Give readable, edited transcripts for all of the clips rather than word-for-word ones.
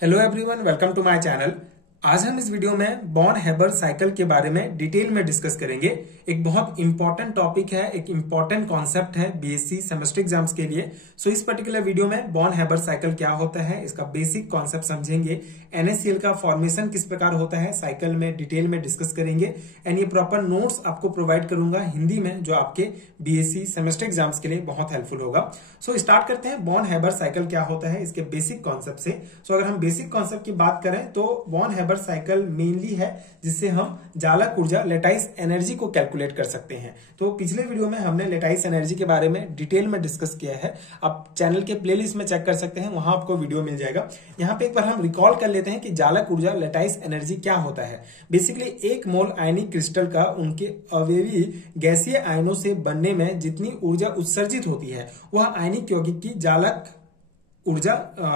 Hello everyone, welcome to my channel. आज हम इस वीडियो में बॉर्न हेबर साइकिल के बारे में डिटेल में डिस्कस करेंगे। एक बहुत इंपॉर्टेंट टॉपिक है, एक इंपॉर्टेंट कॉन्सेप्ट है बीएससी सेमेस्टर एग्जाम्स के लिए। सो इस पर्टिकुलर वीडियो में बॉर्न हेबर साइकिल क्या होता है, इसका बेसिक कॉन्सेप्ट समझेंगे। एनएससीएल का फॉर्मेशन किस प्रकार होता है साइकिल में डिटेल में डिस्कस करेंगे। एंड ये प्रॉपर नोट्स आपको प्रोवाइड करूंगा हिंदी में, जो आपके बीएससी सेमेस्टर एग्जाम्स के लिए बहुत हेल्पफुल होगा। सो स्टार्ट करते हैं, बॉर्न हेबर साइकिल क्या होता है इसके बेसिक कॉन्सेप्ट से। सो अगर हम बेसिक कॉन्सेप्ट की बात करें तो बॉर्न हेबर साइकिल मेनली है जिससे हम जालक ऊर्जा लेटाइस एनर्जी को कैलकुलेट कर सकते हैं। तो पिछले वीडियो में हमने लेटाइस एनर्जी के बारे में डिटेल में डिस्कस किया है, आप चैनल के प्लेलिस्ट में चेक कर सकते हैं, वहां आपको वीडियो मिल जाएगा। यहाँ पे एक बार हम रिकॉल कर लेते हैं कि जालक ऊर्जा लेटाइस एनर्जी क्या होता है। बेसिकली एक मोल आयनिक क्रिस्टल का उनके अवयवी गैसीय आयनों से बनने में जितनी ऊर्जा उत्सर्जित होती है वह आयनिक यौगिक की जालक ऊर्जा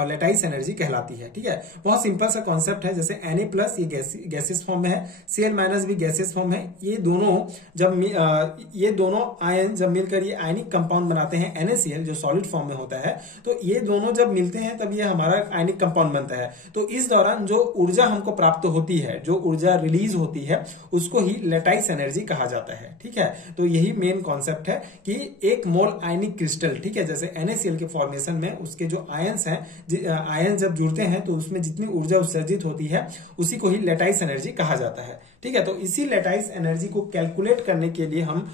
लेटाइस एनर्जी कहलाती है। ठीक है, बहुत सिंपल सा कॉन्सेप्ट है। जैसे Na प्लस ये गैसियस फॉर्म में है, Cl माइनस भी गैसियस फॉर्म है। ये दोनों आयन जब मिलकर ये आयनिक कंपाउंड बनाते हैं NaCl, जो सॉलिड फॉर्म में होता है। तो ये दोनों जब मिलते हैं तब ये हमारा आयनिक कंपाउंड बनता है। तो इस दौरान जो ऊर्जा हमको प्राप्त होती है, जो ऊर्जा रिलीज होती है, उसको ही लेटाइस एनर्जी कहा जाता है। ठीक है, तो यही मेन कॉन्सेप्ट है कि एक मोल आयनिक क्रिस्टल, ठीक है, जैसे NaCl के फॉर्मेशन में उसके जो आयंस हैं, आयन जब जुड़ते हैं तो उसमें जितनी ऊर्जा उत्सर्जित होती है उसी को ही लेटाइस एनर्जी कहा जाता है। ठीक है, तो इसी लेटाइस एनर्जी को कैलकुलेट करने के लिए हम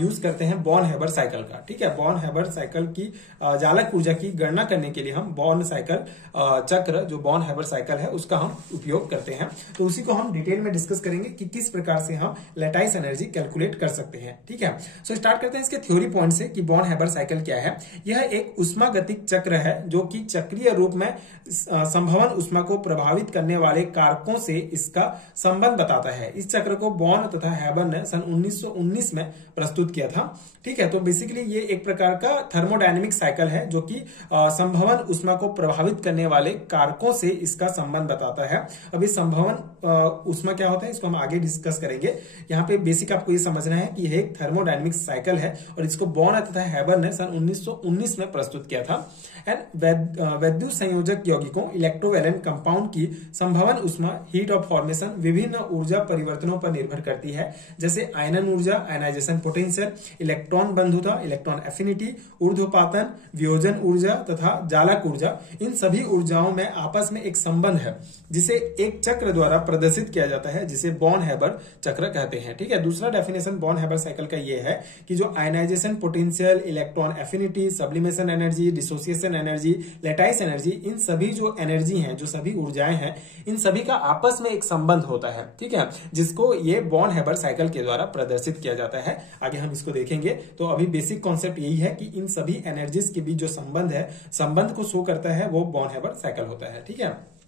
यूज करते हैं बॉर्न हेबर साइकिल का। ठीक है, बॉर्न हेबर साइकिल की जालक ऊर्जा की गणना करने के लिए हम बॉर्न साइकिल चक्र, जो बॉर्न हेबर साइकिल है, उसका हम उपयोग करते हैं। तो उसी को हम डिटेल में डिस्कस करेंगे कि किस प्रकार से हम लेटाइस एनर्जी कैलकुलेट कर सकते हैं। ठीक है, सो स्टार्ट करते हैं इसके थ्योरी पॉइंट से कि बॉर्न हेबर साइकिल क्या है। यह एक उष्मागतिक चक्र है जो कि चक्रीय रूप में संभवन उष्मा को प्रभावित करने वाले कारकों से इसका संबंध बताता है। इस चक्र को बॉर्न तथा हेबर ने सन 1919 में प्रस्तुत किया था। ठीक है, तो बेसिकली ये एक प्रकार का थर्मोडायनेमिक साइकिल है जो कि संभवन उष्मा को प्रभावित करने वाले कारकों से इसका संबंध बताता है। अभी संभवन उष्मा क्या होता है इसको हम आगे डिस्कस करेंगे। यहाँ पे बेसिक आपको ये समझना है कि यह एक थर्मोडायनेमिक साइकिल है और इसको बॉर्न तथा हेबर ने सन 1919 में प्रस्तुत किया था। एंड वैद्युत संयोजक यौगिकों इलेक्ट्रोवैलेंट कंपाउंड की संभवन उष्मा हीट ऑफ फॉर्मेशन विभिन्न ऊर्जा परिवर्तनों पर निर्भर करती है, जैसे आयनन ऊर्जा आयनाइजेशन पोटेंशियल, इलेक्ट्रॉन बंधुता इलेक्ट्रॉन एफिनिटी, ऊर्ध्वपातन वियोजन ऊर्जा तथा जालक ऊर्जा। इन सभी ऊर्जाओं में आपस में एक संबंध है जिसे एक चक्र द्वारा प्रदर्शित किया जाता है, जिसे बॉर्न हेबर चक्र कहते हैं। ठीक है, दूसरा डेफिनेशन बॉर्न हेबर साइकिल का ये है कि जो ionization potential, electron affinity, sublimation energy, dissociation energy, lattice energy, इन सभी जो एनर्जी हैं, जो सभी ऊर्जाएं हैं, इन सभी का आपस में एक संबंध होता है। ठीक है, जिसको ये बॉर्न हेबर साइकिल के द्वारा प्रदर्शित किया जाता है। आगे हम इसको देखेंगे। तो अभी बेसिक कॉन्सेप्ट यही है कि इन सभी एनर्जीज के बीच जो संबंध है, संबंध को शो करता है, वो बॉर्न हेबर साइकिल होता है। ठीक है,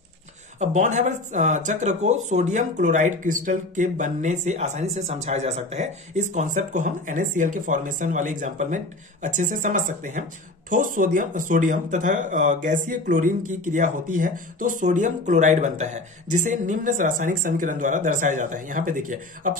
अब बॉर्न हेबर चक्र को सोडियम क्लोराइड क्रिस्टल के बनने से आसानी से समझाया जा सकता है। इस कॉन्सेप्ट को हम NaCl के फॉर्मेशन वाले एग्जांपल में अच्छे से समझ सकते हैं। ठोस सोडियम तथा गैसीय क्लोरीन की क्रिया होती है तो सोडियम क्लोराइड बनता है, जिसे निम्न रासायनिक समीकरण द्वारा दर्शाया जाता है। यहाँ पे देखिए, अब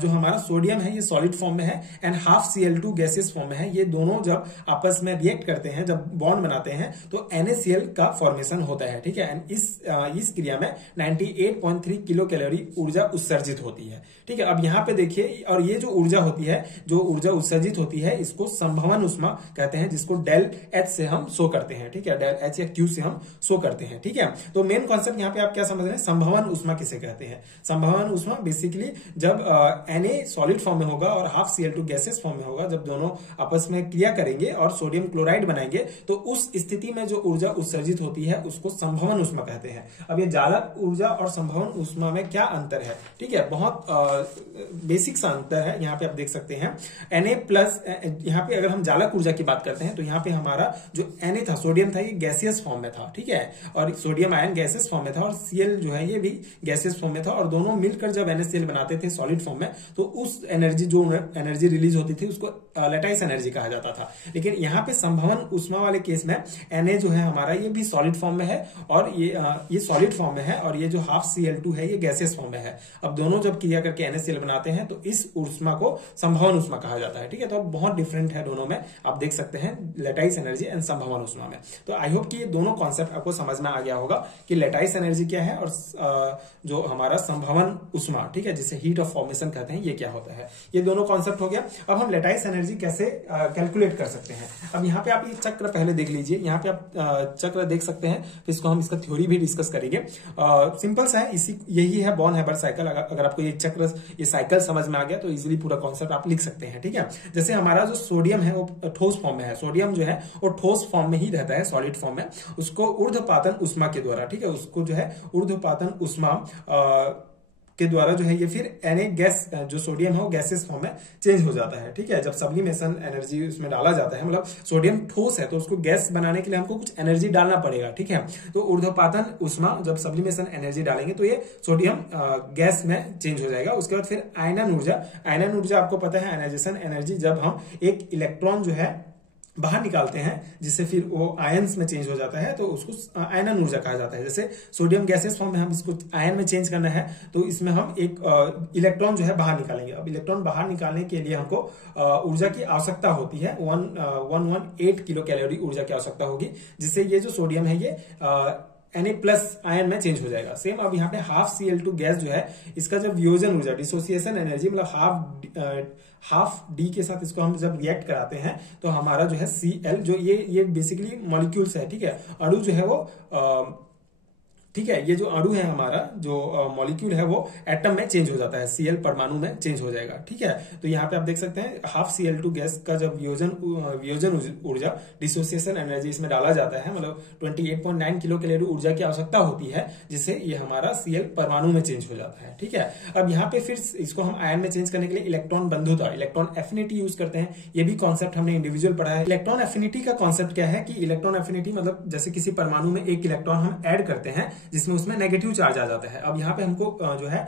जो हमारा सोडियम है ये सॉलिड फॉर्म में है and half Cl2 gaseous form में है। ये दोनों जब आपस में रिएक्ट करते हैं, जब बॉन्ड बनाते हैं, तो NaCl का फॉर्मेशन होता है। ठीक है, एंड इस क्रिया में 98.3 किलो कैलोरी ऊर्जा उत्सर्जित होती है। ठीक है, अब यहाँ पे देखिए, और ये जो ऊर्जा होती है, जो ऊर्जा उत्सर्जित होती है, इसको संभवन उष्मा कहते हैं, जिसको डेल H से हम शो करते हैं। ठीक है, डेल H या Q से हम शो करते हैं। ठीक है, तो मेन कॉन्सेप्ट यहाँ पे आप क्या समझ रहे हैं, संभवन उष्मा किसे कहते हैं। संभवन उष्मा बेसिकली जब Na सॉलिड फॉर्म में होगा और हाफ Cl2 गैसेस फॉर्म में होगा, जब दोनों आपस में क्रिया करेंगे और सोडियम क्लोराइड बनाएंगे, तो उस स्थिति में जो ऊर्जा उत्सर्जित होती है उसको संभवन उष्मा कहते हैं। अब ये जालक ऊर्जा और संभवन उष्मा में क्या अंतर है। ठीक है, बहुत बेसिक सा अंतर है। यहाँ पे आप देख सकते हैं Na प्लस, यहाँ पे अगर हम जालक ऊर्जा की बात करते हैं तो यहाँ पे हमारा जो Na था, सोडियम था, ये गैसियस फॉर्म में था। ठीक है, और सोडियम आयन गैसियस फॉर्म में था और Cl जो है ये भी गैसियस फॉर्म में था, और दोनों मिलकर जब NaCl बनाते थे सॉलिड फॉर्म में, तो उस एनर्जी, जो एनर्जी रिलीज होती थी, उसको लेटाइस एनर्जी कहा जाता था। लेकिन यहाँ पे संभवन उष्मा वाले केस में Na जो है हमारा, ये भी सॉलिड फॉर्म में है और ये सॉलिड फॉर्म फॉर्म में है और ये जो हाफ Cl2 है ये गैसियस फॉर्म में है। अब दोनों जब क्रिया करके NaCl बनाते हैं तो इस ऊष्मा को संभवन ऊष्मा कहा जाता है। ठीक है, तो बहुत डिफरेंट है दोनों में, आप देख सकते हैं लेटाइस एनर्जी एंड संभवन ऊष्मा में। तो आई होप कि ये दोनों कॉन्सेप्ट आपको समझ में आ गया होगा कि लेटाइस एनर्जी क्या है और जो हमारा संभवन ऊष्मा, ठीक है, जिसे हीट ऑफ फॉर्मेशन कहते हैं, ये क्या होता है। ये दोनों कॉन्सेप्ट हो गया। अब हम लेटाइस एनर्जी कैसे कैलकुलेट कर सकते हैं। अब यहाँ पे आप ये चक्र पहले देख लीजिए, यहाँ पे आप चक्र देख सकते हैं, तो इसको हम इसका थ्योरी भी डिस्कस करेंगे। सिंपल सा है, यही है बॉर्न हैबर साइकिल। अगर आपको ये चक्र, ये साइकिल समझ में आ गया तो इजीली पूरा कॉन्सेप्ट आप लिख सकते हैं। ठीक है, जैसे हमारा जो सोडियम है वो ठोस फॉर्म में है, सोडियम जो है वो ठोस फॉर्म में ही रहता है, सॉलिड फॉर्म में। उसको ऊर्ध्वपातन ऊष्मा के द्वारा, ठीक है, उसको जो है ऊर्ध्वपातन ऊष्मा के द्वारा जो है ये फिर Na गैस, जो सोडियम है वो गैसेस फॉर्म में चेंज हो जाता है। ठीक है, जब सब्लिमेशन एनर्जी उसमें डाला जाता है, मतलब सोडियम ठोस है तो उसको गैस बनाने के लिए हमको कुछ एनर्जी डालना पड़ेगा। ठीक है, तो ऊर्ध्वपातन ऊष्मा जब सब्लिमेशन एनर्जी डालेंगे तो ये सोडियम गैस में चेंज हो जाएगा। उसके बाद फिर आयनन ऊर्जा, आयनन ऊर्जा आपको पता है आयनाइजेशन एनर्जी, जब हम एक इलेक्ट्रॉन जो है बाहर निकालते हैं जिससे फिर वो आयंस में चेंज हो जाता है तो उसको आयनन ऊर्जा कहा जाता है। जैसे सोडियम गैसेस फॉर्म में हम इसको आयन में चेंज करना है तो इसमें हम एक इलेक्ट्रॉन जो है बाहर निकालेंगे। अब इलेक्ट्रॉन बाहर निकालने के लिए हमको ऊर्जा की आवश्यकता होती है, 118 किलो कैलोरी ऊर्जा की आवश्यकता होगी, जिससे ये जो सोडियम है ये Na+ आयन में चेंज हो जाएगा। सेम अब यहाँ पे हाफ Cl2 गैस जो है, इसका जब वियोजन ऊर्जा, डिसोसिएशन एनर्जी, मतलब हाफ डी के साथ इसको हम जब रिएक्ट कराते हैं तो हमारा जो है Cl, जो ये बेसिकली मॉलिक्यूल्स है, ठीक है, अणु जो है वो ठीक है, ये जो अणु है हमारा, जो मॉलिक्यूल है वो एटम में चेंज हो जाता है, Cl परमाणु में चेंज हो जाएगा। ठीक है, तो यहाँ पे आप देख सकते हैं हाफ Cl2 गैस का जब वियोजन ऊर्जा, डिसोसिएशन एनर्जी इसमें डाला जाता है, मतलब 28.9 किलो कैलोरी ऊर्जा की आवश्यकता होती है, जिससे ये हमारा Cl परमाणु में चेंज हो जाता है। ठीक है, अब यहाँ पे फिर इसको हम आयन में चेंज करने के लिए इलेक्ट्रॉन बंधुता, इलेक्ट्रॉन एफिनिटी यूज करते हैं। ये भी कॉन्सेप्ट हमने इंडिविजुअल पढ़ा है। इलेक्ट्रॉन एफिनिटी का कॉन्सेप्ट क्या है कि इलेक्ट्रॉन एफिनिटी मतलब जैसे किसी परमाणु में एक इलेक्ट्रॉन हम ऐड करते हैं जिसमें उसमें नेगेटिव चार्ज आ जाता है। अब यहाँ पे हमको जो है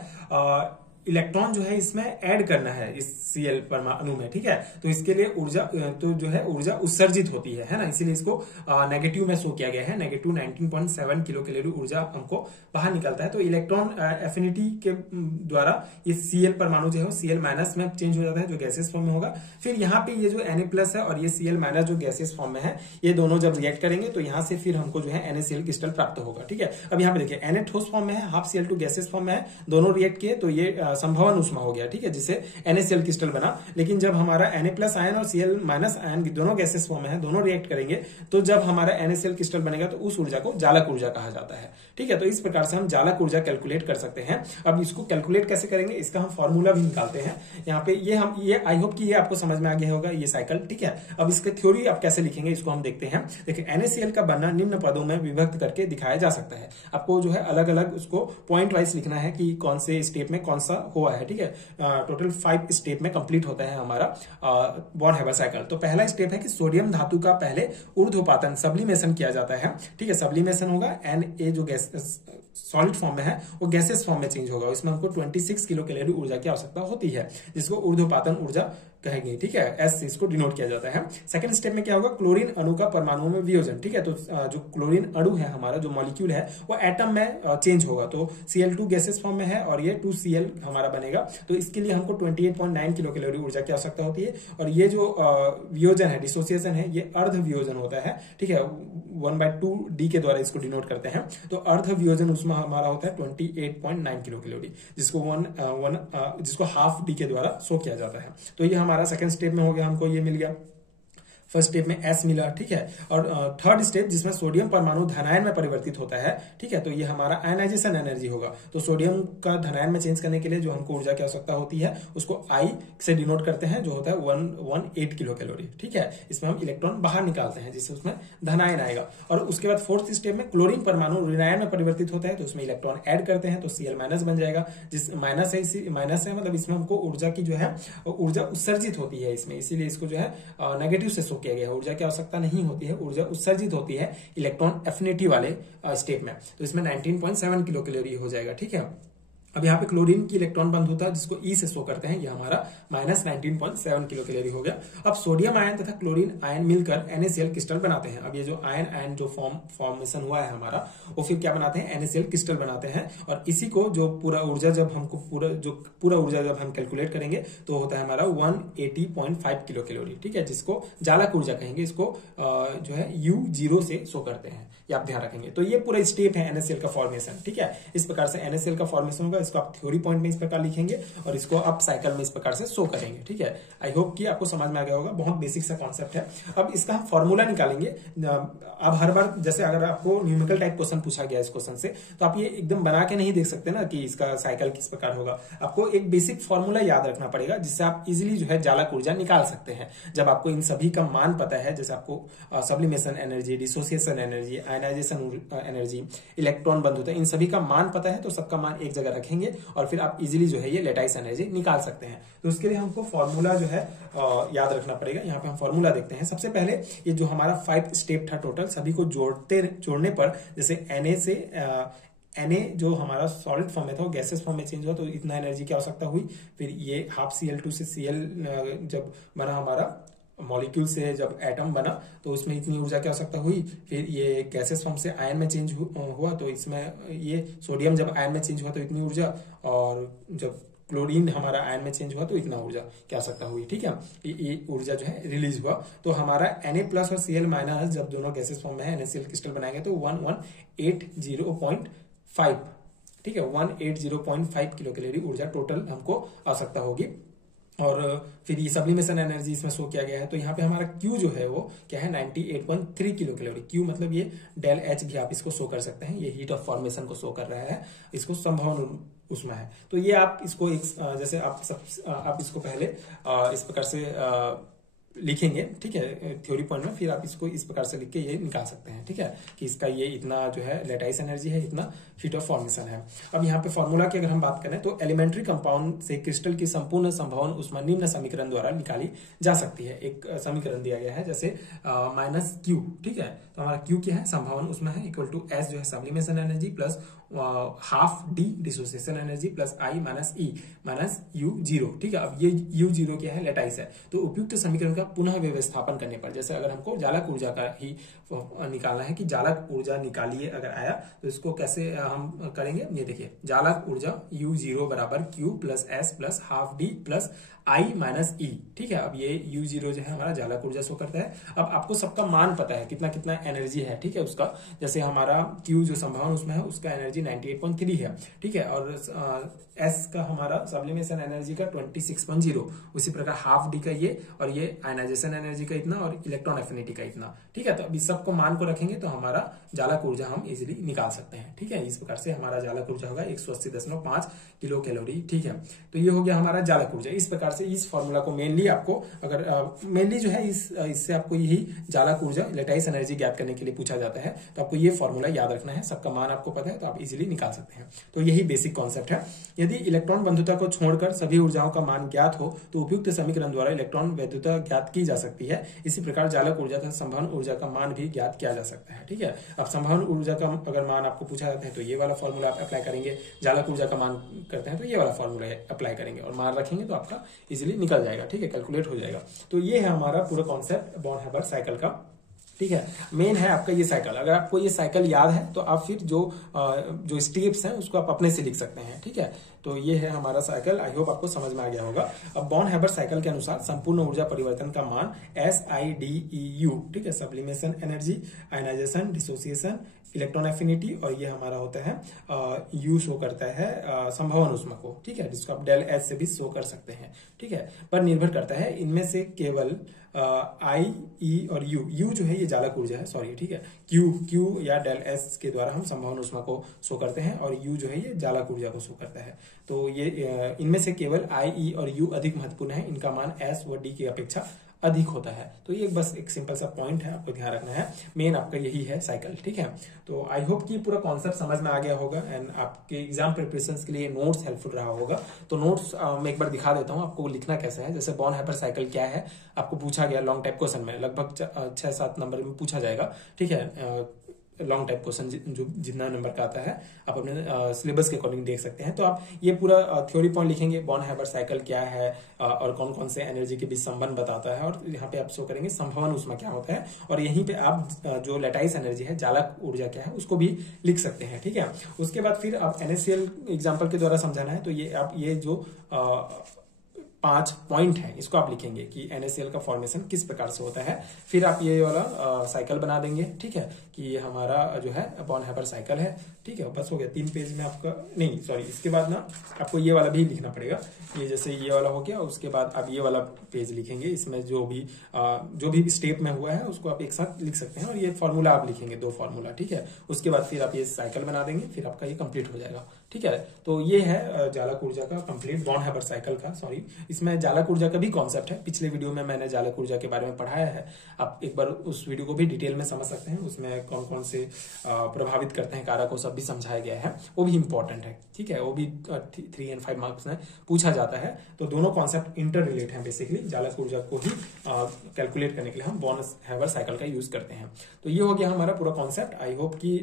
इलेक्ट्रॉन जो है इसमें ऐड करना है इस Cl परमाणु में। ठीक है, तो इसके लिए ऊर्जा तो जो है ऊर्जा उत्सर्जित होती है ना, इसीलिए इसको नेगेटिव में शो किया गया है। नेगेटिव 19.7 किलो कैलोरी ऊर्जा हमको बाहर निकलता है। तो इलेक्ट्रॉन एफिनिटी के द्वारा ये Cl परमाणु जो है Cl- में चेंज हो जाता है, जो गैसेस फॉर्म में होगा। फिर यहाँ पे ये जो Na+ है और ये Cl- जो गैसेस फॉर्म में है, ये दोनों जब रिएक्ट करेंगे तो यहाँ से फिर हमको जो है NaCl क्रिस्टल प्राप्त होगा। ठीक है, अब यहाँ पे देखिए Na ठोस फॉर्म में है, हाफ Cl2 गैसेस फॉर्म में है, दोनों रिएक्ट किए तो ये संभवन ऊष्मा हो गया। ठीक है, जिससे NaCl क्रिस्टल बना। लेकिन जब हमारा Na+ आयन और Cl- आयन दोनों गैसेस फॉर्म में है, दोनों रिएक्ट करेंगे तो जब हमारा NaCl क्रिस्टल बनेगा तो उस ऊर्जा को जालक ऊर्जा कहा जाता है। ठीक है, तो इस प्रकार से हम जालक ऊर्जा कैलकुलेट कर सकते हैं। अब इसको कैलकुलेट कैसे करेंगे, इसका हम फॉर्मूला भी निकालते हैं यहाँ पे। ये आई होप कि ये आपको समझ में आ गया होगा, ये साइकिल। ठीक है, अब इसके थ्योरी आप कैसे लिखेंगे इसको हम देखते हैं। देखिए NaCl का बनना निम्न पदों में विभक्त करके दिखाया जा सकता है। आपको जो है अलग अलग उसको पॉइंट वाइज लिखना है कि कौन से स्टेप में कौन सा हुआ है। ठीक है, टोटल 5 स्टेप में कंप्लीट होता है हमारा बॉर्न हैबर साइकिल। तो पहला स्टेप है कि सोडियम धातु का पहले ऊर्ध्वपातन, सब्लिमेशन किया जाता है। ठीक है, सब्लिमेशन होगा, Na जो गैस सॉलिड फॉर्म में है वो गैसेस फॉर्म में चेंज होगा। इसमें हमको 26 किलो कैलोरी ऊर्जा की आवश्यकता होती है, जिसको ऊर्ध्वपातन ऊर्जा कहेंगे। ठीक है, एस इसको डिनोट किया जाता है। सेकंड स्टेप में क्या होगा, क्लोरीन अणु का परमाणुओं में वियोजन। ठीक है, तो जो क्लोरीन अणु है हमारा, जो मॉलिक्यूल है वो एटम में चेंज होगा। तो Cl2 गैसेस फॉर्म में है और ये 2Cl हमारा बनेगा। तो इसके लिए हमको 28.9 किलो कैलोरी ऊर्जा की आवश्यकता होती है। और ये जो वियोजन है, डिसोसिएशन है, ये अर्ध वियोजन होता है। ठीक है, 1/2d के द्वारा इसको डिनोट करते हैं। तो अर्ध वियोजन उसमें हमारा होता है 28.9 किलो कैलोरी, जिसको हाफ डी के द्वारा शो किया जाता है। तो ये हमारा सेकंड स्टेप में हो गया, हमको ये मिल गया। फर्स्ट स्टेप में S मिला। ठीक है, और थर्ड स्टेप जिसमें सोडियम परमाणु धनायन में परिवर्तित होता है। ठीक है, तो ये हमारा आयनाइजेशन एनर्जी होगा। तो सोडियम का धनायन में चेंज करने के लिए जो हमको ऊर्जा की आवश्यकता होती है उसको I से डिनोट करते हैं, जो होता है 118 किलो कैलोरी। ठीक है, इसमें हम इलेक्ट्रॉन बाहर निकालते हैं जिससे उसमें धनायन आएगा। और उसके बाद फोर्थ स्टेप में क्लोरीन परमाणु ऋणायन में परिवर्तित होता है, तो उसमें इलेक्ट्रॉन ऐड करते हैं तो Cl- बन जाएगा। जिस माइनस है मतलब इसमें हमको ऊर्जा की जो है ऊर्जा उत्सर्जित होती है इसमें, इसीलिए इसको जो है नेगेटिव से किया गया है। ऊर्जा की आवश्यकता नहीं होती है, ऊर्जा उत्सर्जित होती है इलेक्ट्रॉन एफिनिटी वाले स्टेप में। तो इसमें 19.7 किलो कैलोरी हो जाएगा। ठीक है, अब यहाँ पे क्लोरीन की इलेक्ट्रॉन बंधुता जिसको ई से शो करते हैं, ये हमारा -19.7 किलो कैलोरी हो गया। अब सोडियम आयन तथा क्लोरीन आयन मिलकर NaCl क्रिस्टल बनाते हैं। अब ये जो आयन आयन जो फॉर्मेशन हुआ है हमारा, वो फिर क्या बनाते हैं, NaCl क्रिस्टल बनाते हैं। और इसी को जो पूरा ऊर्जा जब हमको पूरा ऊर्जा जब हम कैलकुलेट करेंगे तो होता है हमारा 180.5 किलो कैलोरी, ठीक है, जिसको जालक ऊर्जा कहेंगे। इसको जो है U0 से शो करते हैं, ये आप ध्यान रखेंगे। तो ये पूरा स्टेप है NaCl का फॉर्मेशन, ठीक है। इस प्रकार से NaCl का फॉर्मेशन होगा, इसको आप थ्योरी पॉइंट में इस प्रकार लिखेंगे और इसको आप साइकिल में इस प्रकार से शो करेंगे, ठीक है। आई होप कि आपको समझ में आ गया होगा, बहुत बेसिक सा कॉन्सेप्ट है। अब इसका हम फॉर्मूला निकालेंगे। अब हर बार जैसे अगर आपको न्यूमेरिकल टाइप क्वेश्चन पूछा गया इस क्वेश्चन से, तो आप ये एकदम बना के नहीं देख सकते ना कि इसका साइकिल किस प्रकार होगा। आपको एक बेसिक फॉर्मूला याद रखना पड़ेगा, जिससे आप इजिली जो है जालक ऊर्जा निकाल सकते हैं। जब आपको इन सभी का मान पता है, जैसे आपको sublimation energy, dissociation energy, ionization energy, electron बंधुता, इन सभी का मान पता है, तो सबका मान एक जगह रखेंगे और फिर आप इजीली जो है ये लेटाइस एनर्जी निकाल सकते हैं। तो उसके लिए हमको फॉर्मूला जो है याद रखना पड़ेगा। यहाँ पे हम फॉर्मूला देखते हैं। सबसे पहले ये जो हमारा 5 स्टेप था टोटल, सभी को जोड़ने पर जैसे Na से Na जो हमारा सॉलिड फॉर्म में था वो गैसेस फॉर्म में चेंज हुआ, तो इतना एनर्जी की आवश्यकता हुई। फिर ये ½ से Cl जब बना हमारा मॉलिक्यूल से, जब एटम बना तो उसमें इतनी ऊर्जा की आवश्यकता हुई। फिर ये गैसेस फॉर्म से आयन में चेंज हुआ, तो इसमें ये सोडियम जब आयन में चेंज हुआ तो इतनी ऊर्जा, और जब क्लोरीन हमारा आयन में चेंज हुआ तो इतना ऊर्जा की आवश्यकता हुई, ठीक है। ये ऊर्जा जो है रिलीज हुआ। तो हमारा Na+ और Cl- जब दोनों गैसेस फॉर्म में है, NaCl क्रिस्टल बनाएंगे तो 1180.5, ठीक है, 180.5 किलो कैलोरी ऊर्जा टोटल हमको आवश्यकता होगी। और फिर ये सब्लिमेशन एनर्जी इसमें शो किया गया है। तो यहाँ पे हमारा Q जो है वो क्या है, 98.3 किलो कैलोरी। Q मतलब ये ΔH भी आप इसको शो कर सकते हैं, ये हीट ऑफ फॉर्मेशन को शो कर रहा है, इसको संभवन उसमें है। तो ये आप इसको एक जैसे आप इसको पहले इस प्रकार से लिखेंगे, ठीक है, थ्योरी पॉइंट में। फिर आप इसको इस प्रकार से लिख के ये निकाल सकते हैं, ठीक है, कि इसका ये इतना जो है लेटाइस एनर्जी है, इतना हीट ऑफ फॉर्मेशन है। अब यहाँ पे फॉर्मूला की अगर हम बात करें तो एलिमेंट्री कंपाउंड से क्रिस्टल की संपूर्ण संभावना उष्मा निम्न समीकरण द्वारा निकाली जा सकती है। एक समीकरण दिया गया है जैसे -Q, ठीक है। तो हमारा Q क्या है, संभावना उसमें है, इक्वल टू S जो है sublimation energy plus ½ dissociation energy plus I - E -U0, ठीक है। अब ये U0 क्या है, लेटाइस है। तो उपयुक्त समीकरण का पुनः व्यवस्थापन करने पर, जैसे अगर हमको जालक ऊर्जा का ही निकालना है कि जालक ऊर्जा निकालिए अगर आया, तो इसको कैसे हम करेंगे, ये देखिए, जालक ऊर्जा U0 बराबर Q plus S plus ½ D plus I - E, ठीक है। अब ये U0 जो है हमारा जालक ऊर्जा शो करता है। अब आपको सबका मान पता है कितना कितना एनर्जी है, ठीक है, उसका। जैसे हमारा Q जो संभावना उसमें है उसका एनर्जी 98.3 है, ठीक है, और S का हमारा सब्लिमेशन एनर्जी का 26.0, उसी प्रकार ½ D का ये, और ये आयनाइजेशन एनर्जी का इतना, और इलेक्ट्रॉन एफिनिटी का इतना, ठीक है। तो अभी सबको मान को रखेंगे तो हमारा जालक ऊर्जा हम इजिली निकाल सकते हैं, ठीक है। इस प्रकार से हमारा जालक ऊर्जा होगा 180.5 किलो कैलोरी, ठीक है। तो ये हो गया हमारा जालक ऊर्जा। इस प्रकार से इस फॉर्मूला को मेनली आपको अगर मेनली जो है इससे आपको यही जालक ऊर्जा, लेटाइस एनर्जी ज्ञात करने के लिए पूछा जाता है। तो आपको ये फॉर्मूला याद रखना है, सबका मान आपको पता है तो आप इजिली निकाल सकते हैं। तो यही बेसिक कॉन्सेप्ट है। यदि इलेक्ट्रॉन बंधुता को छोड़कर सभी ऊर्जाओं का मान ज्ञात हो तो उपयुक्त समीकरण द्वारा इलेक्ट्रॉन वैधुता ज्ञात की जा सकती है। इसी प्रकार जालक ऊर्जा तथा संभावना ऊर्जा का मान भी ज्ञात किया जा सकता है, ठीक है। अब संभावना ऊर्जा का अगर मान आपको पूछा जाता है तो ये वाला फॉर्मूला आप अप्लाई करेंगे, जालक ऊर्जा का मान करते हैं तो ये वाला फॉर्मूला अप्लाई करेंगे और मान रखेंगे तो आपका इजीली निकल जाएगा, ठीक है, कैलकुलेट हो जाएगा। तो ये है हमारा पूरा कॉन्सेप्ट बॉर्न हैबर साइकिल का, ठीक है। मेन है आपका ये साइकिल। अगर आपको ये साइकिल याद है तो आप फिर जो स्टेप्स हैं उसको आप अपने से लिख सकते हैं, ठीक है। तो ये है हमारा साइकिल। आई होप आपको समझ में आ गया होगा। अब बॉर्न हैबर साइकिल के अनुसार संपूर्ण ऊर्जा परिवर्तन का मान SIDEU, ठीक है, sublimation energy, ionization, dissociation, electron affinity, और ये हमारा होता है U शो करता है संभावना उष्मा को, ठीक है, जिसको आप ΔH से भी शो कर सकते हैं, ठीक है, पर निर्भर करता है। इनमें से केवल I, E और U जो है ये जालक ऊर्जा है, सॉरी, ठीक है। Q या ΔS के द्वारा हम संभावना उष्मा को शो करते हैं, और U जो है ये जालक ऊर्जा को शो करता है। तो ये इनमें से केवल I, E और U अधिक महत्वपूर्ण है, इनका मान S व D की अपेक्षा अधिक होता है। तो ये बस एक सिंपल सा पॉइंट है, आपको ध्यान रखना है। मेन आपका यही है साइकिल, ठीक है। तो आई होप कि पूरा कॉन्सेप्ट समझ में आ गया होगा एंड आपके एग्जाम प्रिपरेशन के लिए नोट्स हेल्पफुल रहा होगा। तो नोट्स मैं एक बार दिखा देता हूँ आपको लिखना कैसे है। जैसे बॉर्न हैबर साइकिल क्या है आपको पूछा गया लॉन्ग टाइप क्वेश्चन में, लगभग 6-7 नंबर में पूछा जाएगा, ठीक है। लॉन्ग टाइप क्वेश्चन जो जितना नंबर का आता है आप अपने सिलेबस के अकॉर्डिंग देख सकते हैं। तो आप ये पूरा थ्योरी पॉइंट लिखेंगे, बॉर्न हैबर साइकिल क्या है और कौन कौन से एनर्जी के बीच संबंध बताता है, और यहाँ पे आप शो करेंगे संभवन ऊष्मा क्या होता है, और यहीं पे आप जो लैटाइस एनर्जी है, जालक ऊर्जा क्या है, उसको भी लिख सकते हैं। ठीक है, उसके बाद फिर आप NaCl एग्जाम्पल के द्वारा समझाना है, तो ये आप ये जो 5 पॉइंट है इसको आप लिखेंगे कि NaCl का फॉर्मेशन किस प्रकार से होता है। फिर आप ये वाला साइकिल बना देंगे। ठीक है, कि ये हमारा जो है बॉर्न हैबर साइकिल है। ठीक है, बस हो गया 3 पेज में आपका, नहीं सॉरी, इसके बाद ना आपको ये वाला भी लिखना पड़ेगा। ये जैसे ये वाला हो गया, उसके बाद आप ये वाला पेज लिखेंगे, इसमें जो भी स्टेप में हुआ है उसको आप एक साथ लिख सकते हैं, और ये फॉर्मूला आप लिखेंगे, 2 फॉर्मूला। ठीक है, उसके बाद फिर आप ये साइकिल बना देंगे, फिर आपका ये कंप्लीट हो जाएगा। ठीक है, तो ये है जालक ऊर्जा का कंप्लीट, बॉर्न हैबर साइकिल का, सॉरी, इसमें जालक ऊर्जा का भी कॉन्सेप्ट है। पिछले वीडियो में मैंने जालक ऊर्जा के बारे में पढ़ाया है, आप एक बार उस वीडियो को भी डिटेल में समझ सकते हैं। उसमें कौन कौन से प्रभावित करते हैं कारक, सब भी समझाया गया है, वो भी इंपॉर्टेंट है। ठीक है, वो भी 3 और 5 मार्क्स में पूछा जाता है। तो दोनों कॉन्सेप्ट इंटर रिलेट है। बेसिकली जालक ऊर्जा को ही कैलकुलेट करने के लिए हम बॉर्न हैबर साइकिल का यूज करते हैं। तो ये हो गया हमारा पूरा कॉन्सेप्ट। आई होप कि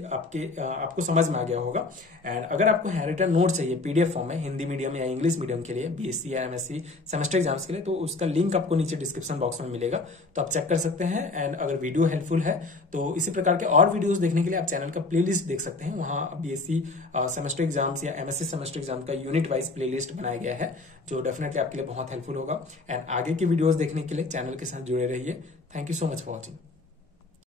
आपको समझ में आ गया होगा। एंड अगर आपको हैंडरिटन नोट चाहिए PDF फॉर्म में, हिंदी मीडियम या इंग्लिश मीडियम के लिए, BSc या MSc सेमेस्टर एग्जाम्स के लिए, तो उसका लिंक आपको नीचे डिस्क्रिप्शन बॉक्स में मिलेगा, तो आप चेक कर सकते हैं। एंड अगर वीडियो हेल्पफुल है तो इसी प्रकार के और वीडियोस देखने के लिए आप चैनल का प्लेलिस्ट देख सकते हैं। वहां BSc सेमेस्टर एग्जाम्स या MSc सेमेस्टर एग्जाम का यूनिट वाइज प्लेलिस्ट बनाया गया है, जो डेफिनेटली आपके लिए बहुत हेल्पफुल होगा। एंड आगे की वीडियोस देखने के लिए चैनल के साथ जुड़े रहिए। Thank you so much for watching.